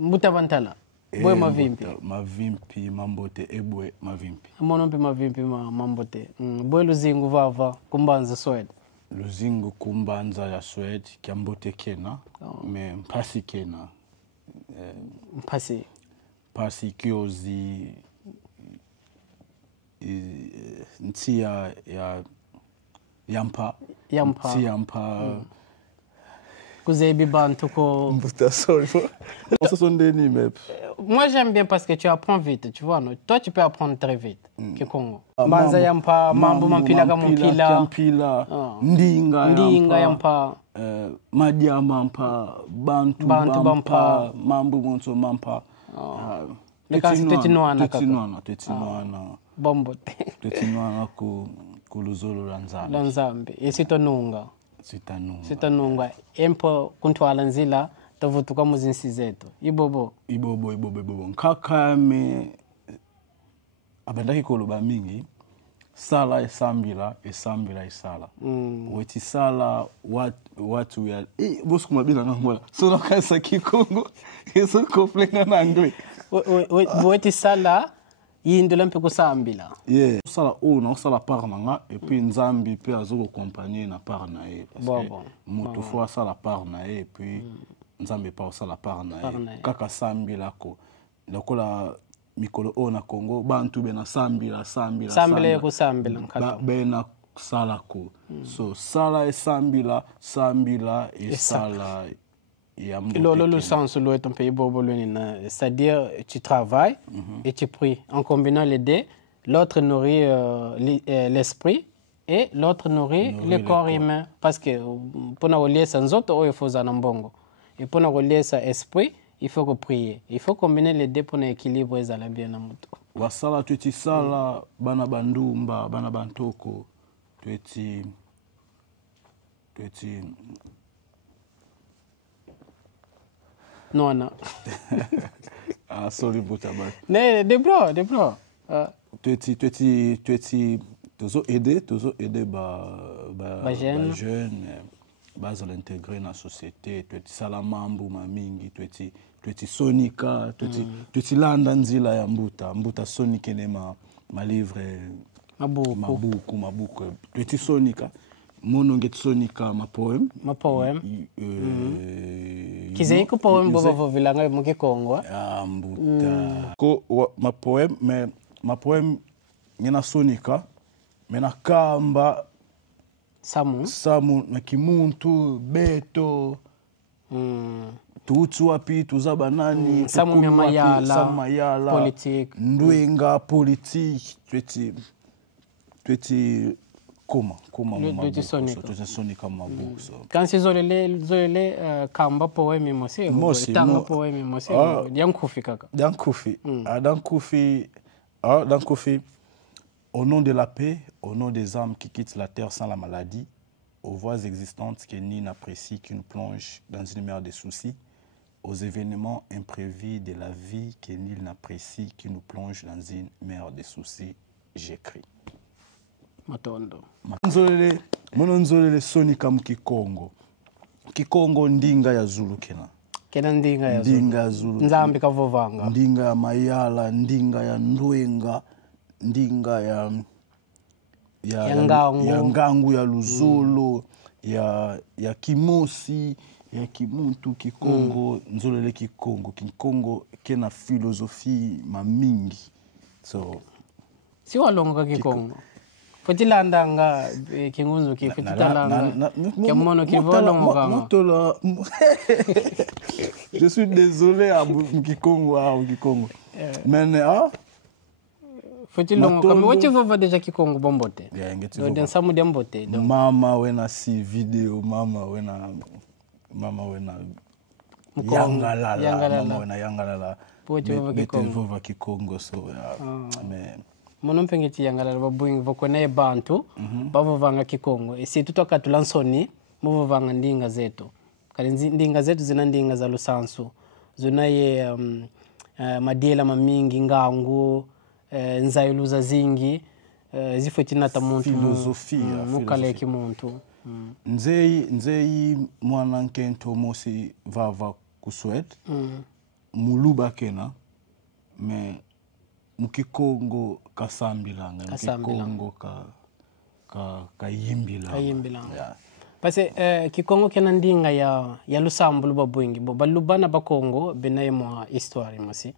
Mbuta bantala. Bwe mavimpi. Mavimpi mambote ebwe mavimpi. Monompe mavimpi mambote. Bwe luzingu vava kumbanza Swede. Luzingu kumbanza ya Swede kiambote kena. Me mpasi kena. Mpasi. Pasi kiozi ntia ya yampa. Ntia yampa. Kuzebi bantu ko. Mbuta sorry. Ça sont des nimes. Moi j'aime bien parce que tu apprends vite, tu vois. Non? Toi tu peux apprendre très vite. Kikongo. Banza yampa, mambo mampila kama mpila. Ndinga yampa. Madia mampa, bantu bampa, mambo monso mampa. Lekasi tetinuana. Bombo. Tetinuana ku luzolo lanzambi. Lanzambi. Esito nunga. Sitanunga. Empo kuntwala nzila tavutuka muzinsi zetu. Ibobo. Nkaka me abendaki koloba mingi sala esambila esala. Weti sala watu ya bosu kumabila ngambona. Sona kasa Kikongo. Yeso koflenga na ngwe. Weti sala yindula mpe kusambila. Yeah. Sala na sala parna nga et puis nzambi pe azoko accompagner na parna e parce que mutu fo sala parna e et puis nzambi pa sala parna e kaka sambila ko lokola mikolo na Congo bantu bena sambila ko sambila nkato bena sala ko so sala e sambila e sala le sens est un pays c'est-à-dire tu travailles et tu pries en combinant les deux. L'autre nourrit l'esprit et l'autre nourrit le corps humain parce que pour nous relier sans autre il faut un bongo et pour nous relier ça esprit il faut prier. Il faut combiner les deux pour équilibrer ça la bien amuto. Wasala tuti sala bana bandumba bana bantoko tuti non. Ah, sorry, Boutabat. Des bros. Tu toujours aider jeunes, bas l'intégrer dans la société, tu es salamambu mamingi, tu es sonika, tu es landa nzila ya mbuta sonika ne ma livre mabuku, tu es sonika. Mononget sonika ma poème. Kizei ko poème bobo vilanga mu Kikongo. Mbuta. Ko ma poème mais ma poème ngena sonika mena kamba samu na kimuntu beto. Tutu wapi tuzaba nani samu mayala politique ndwenga politique tueti Comment tu quand c'est zolele kamba poème mosi tanga poème mosi yankufi kaka dankufi au nom de la paix au nom des âmes qui quittent la terre sans la maladie aux voies existantes que nul n'apprécie qui nous plonge dans une mer de soucis aux événements imprévus de la vie que nul n'apprécie qui nous plonge dans une mer de soucis j'écris. Matondo. Mononzolele sonika mkikongo. Kikongo ndinga ya Zulu kena. Kena ndinga ya Zulu. Nzambi kavovanga. Ndinga ya mayala, ndinga ya ndwenga, ndinga ya ngangu ya luzolo, ya kimosi, ya kimuntu Kikongo, nzolele Kikongo. Kikongo kena philosophie mamingi. So si walonga Kikongo. Fotila nga kingunzu ki fotila kemono kivolonga. Je suis désolé à Kikongo. Mais fotila comme what you vote déjà Kikongo bombote. Donc samu dembote. Mama wena si vidéo mama wena yangalala mama wena yangalala. Vova Kikongo so mais monompe ngiti yangala babuingi vokone bantu bavovanga Kikongo isi tutoka tulansoni muvovanga ndinga zetu kali ndinga zetu zina ndinga za lusansu zunaye madiela mamingi ngangu nzailuza zingi zifetina ta muntu filosofia mukale kimuntu nzei mwana nkento mosi vava ku Swede muluba kena mais mukikongo kasambilanga mukikongo ka yimbilanga yeah. Parce que kikongo kena ndinga ya lusambu luba bwingi bo balubana bakongo benaye mwa histoire masi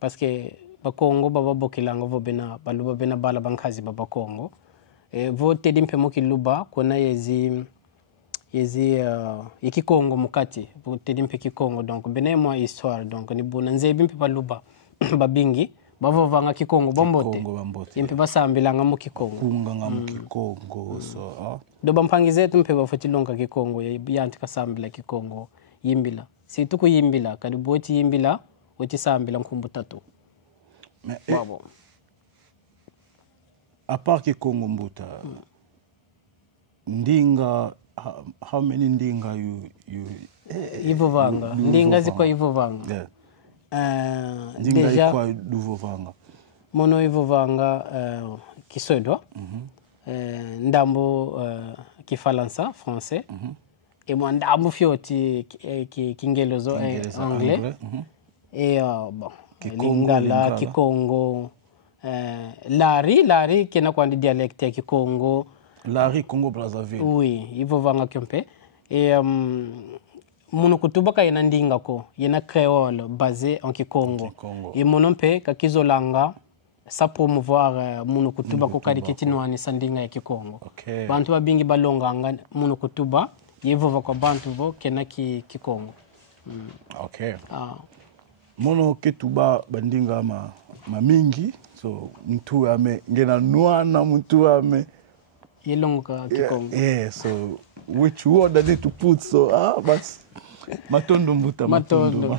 parce que bakongo baba bokilanga vo bena baluba bena bala bankazi baba kongo vo tedi mpe mokiluba kona yezi ikikongo mukati vo tedi mpe kikongo donc benaye mwa histoire donc ni bona nzebi mpe baluba babingi bavo vanga kikongo bombote impe basambilanga mu kikongo kunganga mu kikongo so do bampangi zetu mpe bafotilonga kikongo yanti kasambila kikongo yimbila si tuku yimbila kadi boti yimbila oti sambila nkumbu tatu mais babo à part kikongo mbuta ndinga how many ndinga you ivovanga ndinga ziko ivovanga yeah. Déjà quoi d'Uvovanga mono ivovanga kiswedwa ndambo kifalansa français et moi ndambo fioti kingelozo anglais et bon lingala kikongo lari kena kwa dialecte ya kikongo lari Congo Brazzaville oui ivovanga kyompe et mono kutuba ka yena ndinga ko yena créole basé en Kikongo et mono mpe ka kizolanga sa promouvoir mono kutuba ko kadi ketinwani sandinga ya Kikongo bantu babingi balonganga mono kutuba yevova ko bantu vo kena Kikongo okay mono ketuba bandinga mingi so mtu ame ngena nwana mtu ame yelonga Kikongo yeah so which word I need to put so but matondo mbuta matondo